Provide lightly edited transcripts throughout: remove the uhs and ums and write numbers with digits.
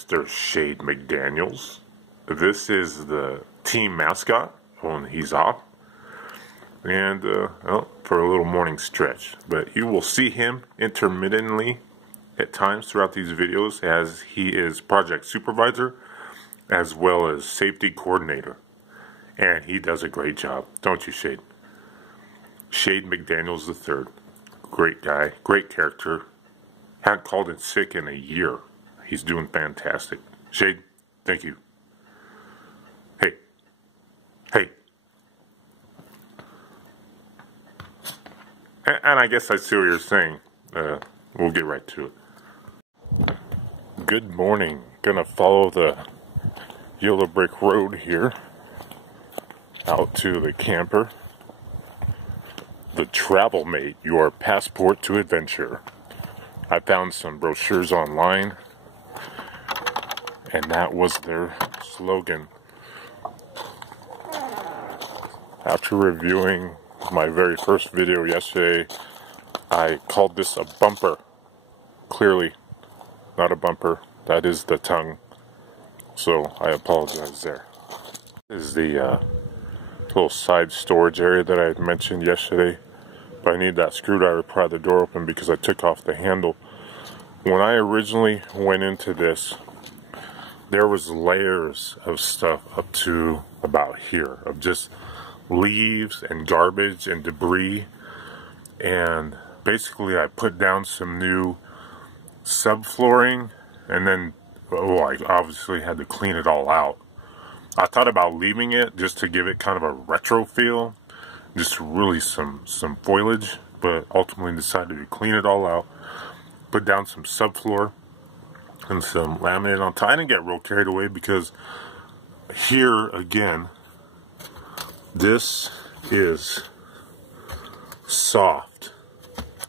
Mr. Shade McDaniels. This is the team mascot when he's off. And, well, for a little morning stretch. But you will see him intermittently at times throughout these videos as he is project supervisor as well as safety coordinator. And he does a great job, don't you, Shade? Shade McDaniels III. Great guy, great character. Hadn't called in sick in a year. He's doing fantastic. Shade, thank you. Hey. Hey. And I guess I see what you're saying. We'll get right to it. Good morning. Gonna follow the yellow brick road here out to the camper. The Travel Mate, your passport to adventure. I found some brochures online, and that was their slogan. After reviewing my very first video yesterday, I called this a bumper. Clearly, not a bumper. That is the tongue. So I apologize there. This is the little side storage area that I had mentioned yesterday. But I need that screwdriver to pry the door open because I took off the handle. When I originally went into this, there was layers of stuff up to about here, of just leaves and garbage and debris. And basically I put down some new subflooring, and then I obviously had to clean it all out. I thought about leaving it just to give it kind of a retro feel, just really some foliage, but ultimately decided to clean it all out, put down some subfloor and some laminate on top. I didn't get real carried away because here again, this is soft.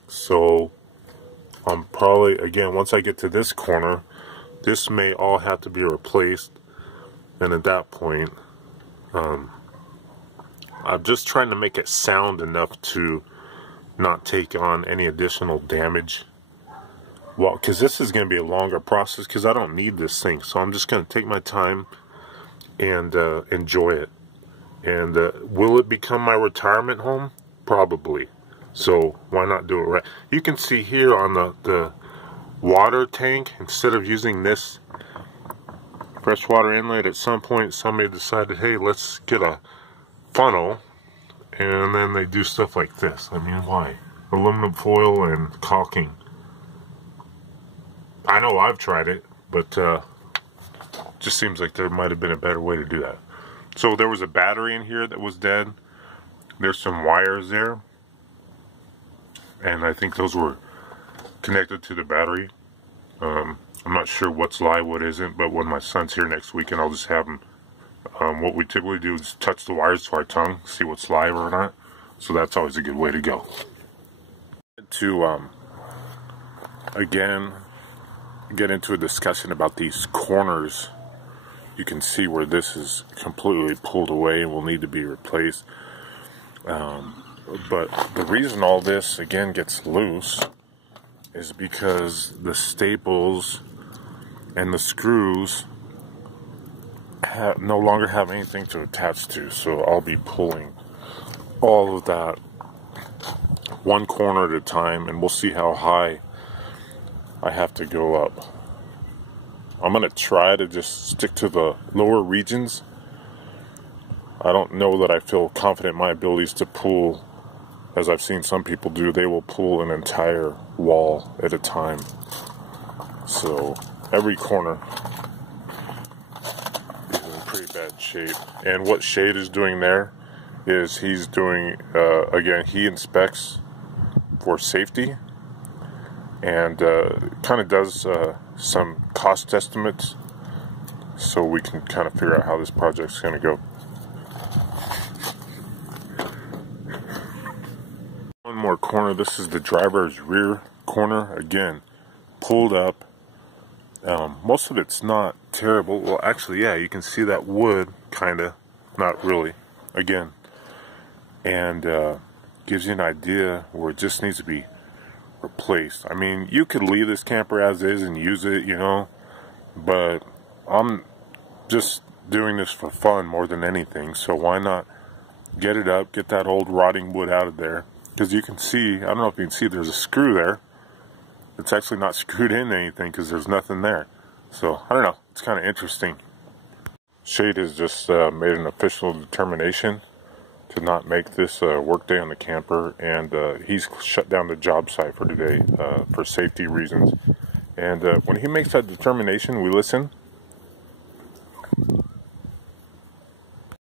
So I'm probably, again, once I get to this corner, this may all have to be replaced. And at that point, I'm just trying to make it sound enough to not take on any additional damage. Well, because this is going to be a longer process because I don't need this thing. So I'm just going to take my time and enjoy it. And will it become my retirement home? Probably. So why not do it right? You can see here on the water tank, instead of using this freshwater inlet, at some point somebody decided, hey, let's get a funnel, and then they do stuff like this. I mean, why? Aluminum foil and caulking. I know I've tried it, but just seems like there might have been a better way to do that. So there was a battery in here that was dead. There's some wires there, and I think those were connected to the battery. I'm not sure what's live, what isn't, but when my son's here next weekend, I'll just have him. What we typically do is touch the wires to our tongue, see what's live or not. So that's always a good way to go. To again get into a discussion about these corners. You can see where this is completely pulled away and will need to be replaced. But the reason all this again gets loose is because the staples and the screws no longer have anything to attach to. So I'll be pulling all of that one corner at a time, and we'll see how high I have to go up. I'm going to try to just stick to the lower regions. I don't know that I feel confident in my abilities to pull, as I've seen some people do. They will pull an entire wall at a time. So every corner is in pretty bad shape. And what Shade is doing there is he's doing, again, he inspects for safety and kind of does some cost estimates so we can kind of figure out how this project's going to go. One more corner. This is the driver's rear corner. Again, pulled up. Most of it's not terrible. Well, actually, yeah, you can see that wood, kind of. Not really. Again. And gives you an idea where it just needs to be replaced. I mean, you could leave this camper as is and use it, you know, but I'm just doing this for fun more than anything, so why not get it up, get that old rotting wood out of there, because you can see, I don't know if you can see, there's a screw there. It's actually not screwed in anything because there's nothing there. So, I don't know, it's kind of interesting. Shade has just made an official determination to not make this work day on the camper, and he's shut down the job site for today for safety reasons. And when he makes that determination, we listen.